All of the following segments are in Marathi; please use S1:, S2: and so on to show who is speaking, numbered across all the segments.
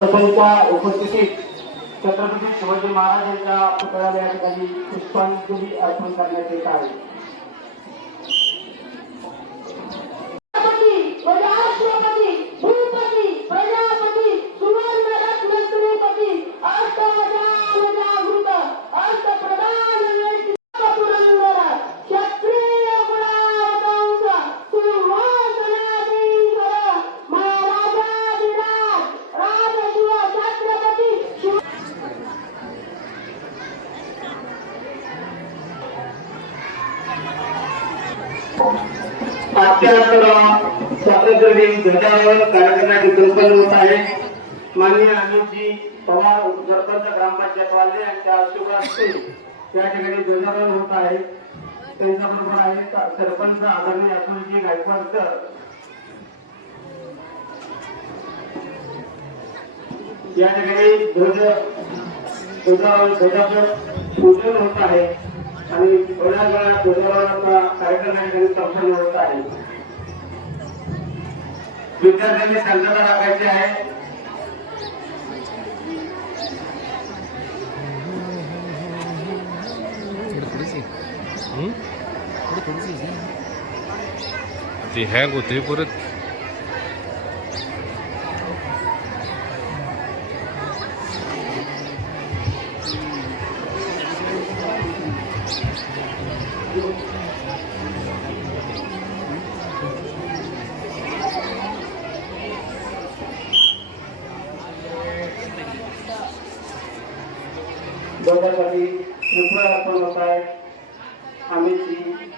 S1: सभेच्या उपस्थितीत छत्रपती शिवाजी महाराज यांच्या पुतळ्याला या ठिकाणी पुष्पांजली अर्पण करण्यात येत आहे. स्वातंत्र्य दिन ध्वजारोहण कार्यक्रमाची कल्पना होत आहे. माननीय अनिलजी पवार सरपंच ग्रामपंचायत वाले यांच्या आशीर्वादाने या ठिकाणी ध्वजारोहण होत आहे. त्यांच्या बरोबर आहे सरपंच आदरणीय अतुलजी गायकवाड सर या ठिकाणी ध्वज ध्वजारोहण ध्वजाचं पूजन होत आहे. आणि थोड्या वेळात ध्वजारोहणाचा कार्यक्रम या ठिकाणी संपन्न होत आहे. विद्यार्थ्यांनी शांतता राखायची आहे.
S2: थोडं हँग होते परत.
S1: ध्वजासाठी कृपया अर्पण होत आहे अमितजी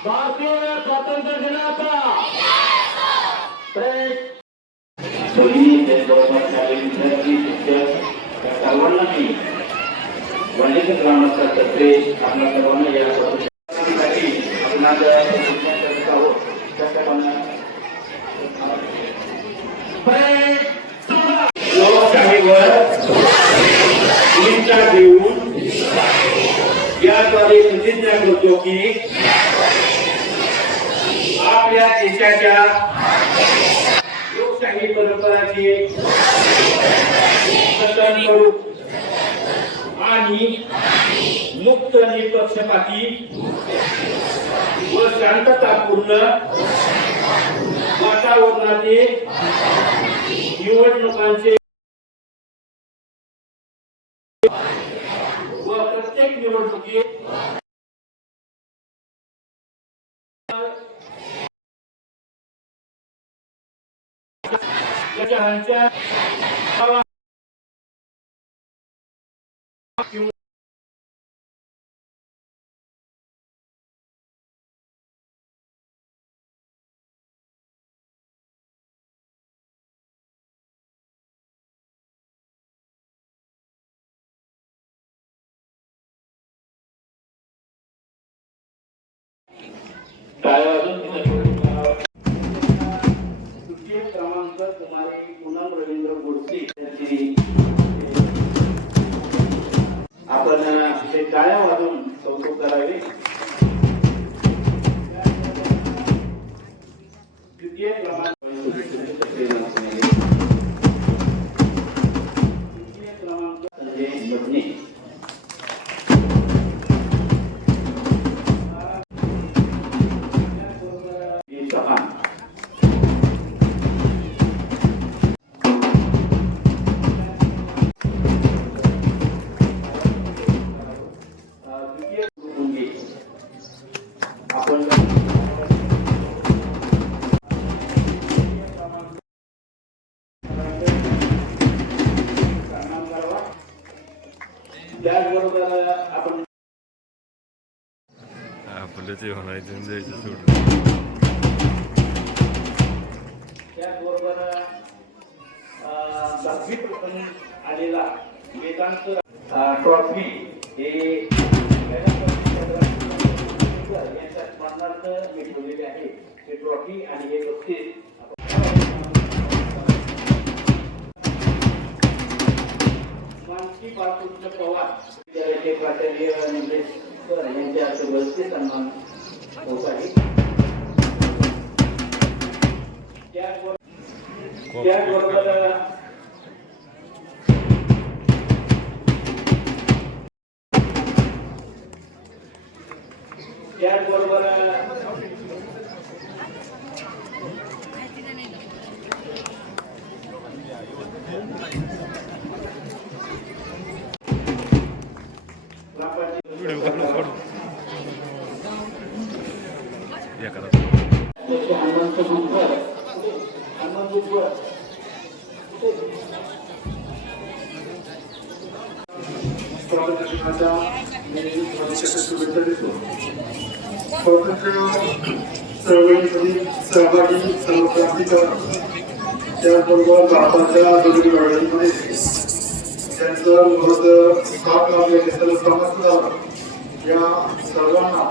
S1: भारतीय स्वातंत्र्य दिनाचा प्रेस
S3: दोन्ही देशभरातील विद्यार्थी शिक्षक या सर्वांना मी वंचित ग्रामस्थातर्फे आपल्या सर्वांना या स्वातंत्र्यासाठी आपणास सूचना करत आहोत त्या सर्वांना लोकशाहीवर निष्ठा देऊन याद्वारे प्रतिज्ञा करतो की आपल्या देशाच्या लोकशाही परंपराचे जतन करू आणि मुक्त निपक्षपाती व शांततापूर्ण वातावरणाचे निवडणुकांचे व प्रत्येक निवडणुकीत जहांच्या काय वाजून तिथं
S1: तृतीय क्रमांक कुमारी पूनम रवींद्र गोडसे यांची
S3: आपण हे टाळ्या वाजून कौतुक करावे.
S1: द्वितीय क्रमांक
S2: आपलं जायचं सोडलं
S3: त्याचबरोबर दहावी प्रथम आलेला वेदांत ट्रॉफी हे यांच्या स्मरणार्थ मी ठेवलेले आहे हे ट्रॉफी आणि हे बक्षीस मानसी बाळकृष्ण पवार. विद्यालयाचे प्राचार्य निलेश सर यांच्या हस्ते सन्मान होत आहे त्याचबरोबर त्याचबरोबर
S4: भविष्याच्या शुभेच्छा देतो स्वातंत्र्य चळवळीमध्ये सहभागी सर्व क्रांतिकार त्याचबरोबर भारताच्या दोन्ही लढाईमध्ये त्यांचं महत्त्व स्थाप लावलेले सर्व समस्त झालं या सर्वांना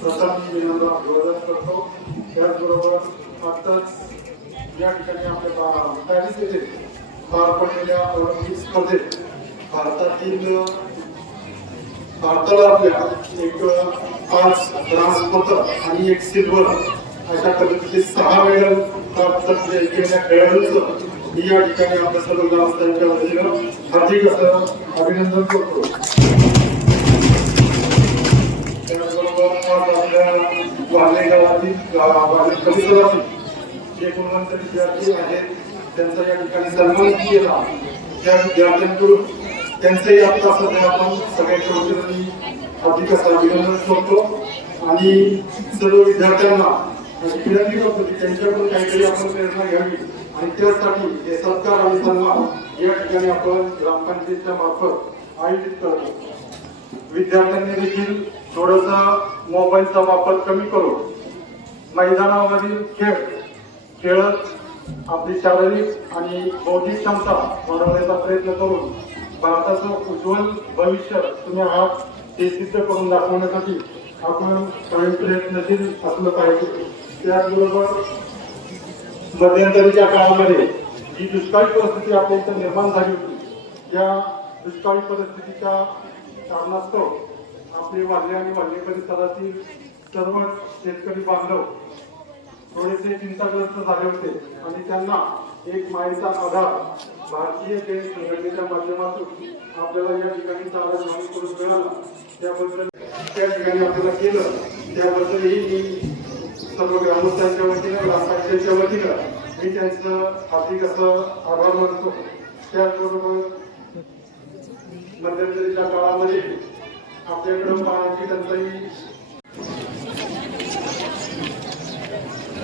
S4: प्रथम मी यांना अभिवादन करतो त्याचबरोबर आत्ताच या ठिकाणी आपल्या पॅरिस येथे पार पडलेल्या ऑलिम्पिक स्पर्धेत भारतातील भारताला आपल्या एक पाच ब्रांज पदक आणि एक सिल्वर अशा पद्धतीचे सहा मेडल प्राप्त म्हणजे केलेल्या खेळाडूंचं मी या ठिकाणी आपल्या सर्व ग्रामस्थांच्या वतीनं हार्दिक असं अभिनंदन करतो. गावातील गा- वाले जे गुणवंत विद्यार्थी आहेत त्यांचा या ठिकाणी सन्मान केला त्या विद्यार्थ्यांकडून त्यांचंही आता सध्या आपण सगळ्यांच्या वतीनं मी अधिक असं अभिनंदन करतो आणि सर्व विद्यार्थ्यांना अशी विनंती करतो की त्यांच्याकडून काहीतरी आपण प्रेरणा घ्यावी आणि त्यासाठी हे सत्कार आणि सन्मान या ठिकाणी आपण ग्रामपंचायतीच्या मार्फत आयोजित करतो विद्यार्थ्यांनी देखील थोडासा मोबाईलचा वापर कमी करू मैदानावरील खेळ खेळत आपली शारीरिक आणि बौद्धिक क्षमता वाढवण्याचा प्रयत्न करून भारताचं उज्ज्वल भविष्य तुम्ही आहात हे सिद्ध करून दाखवण्यासाठी आपण स्वयं प्रयत्नशील असलं पाहिजे. त्याचबरोबर मध्यंतरीच्या काळामध्ये जी दुष्काळी परिस्थिती आपल्या इथं निर्माण झाली होती या दुष्काळी परिस्थितीच्या कारणास्तव आपले वाल्हे आणि वाल्हे परिसरातील सर्व शेतकरी बांधव थोडेसे चिंताग्रस्त झाले होते. आणि त्यांना एक मायेचा आधार भारतीय जैन संघटनेच्या माध्यमातून आपल्याला या ठिकाणी आधार मागणी करून मिळाला. त्याबद्दल त्या ठिकाणी आपल्याला केलं. त्याबद्दलही मी सर्व ग्रामस्थांच्या वतीनं ग्रामपंचायतच्या वतीनं मी त्यांचं हार्दिक असं आभार मानतो. त्याचबरोबर मध्यंतरीच्या काळामध्ये आपल्याकडं पाण्याची टंचाई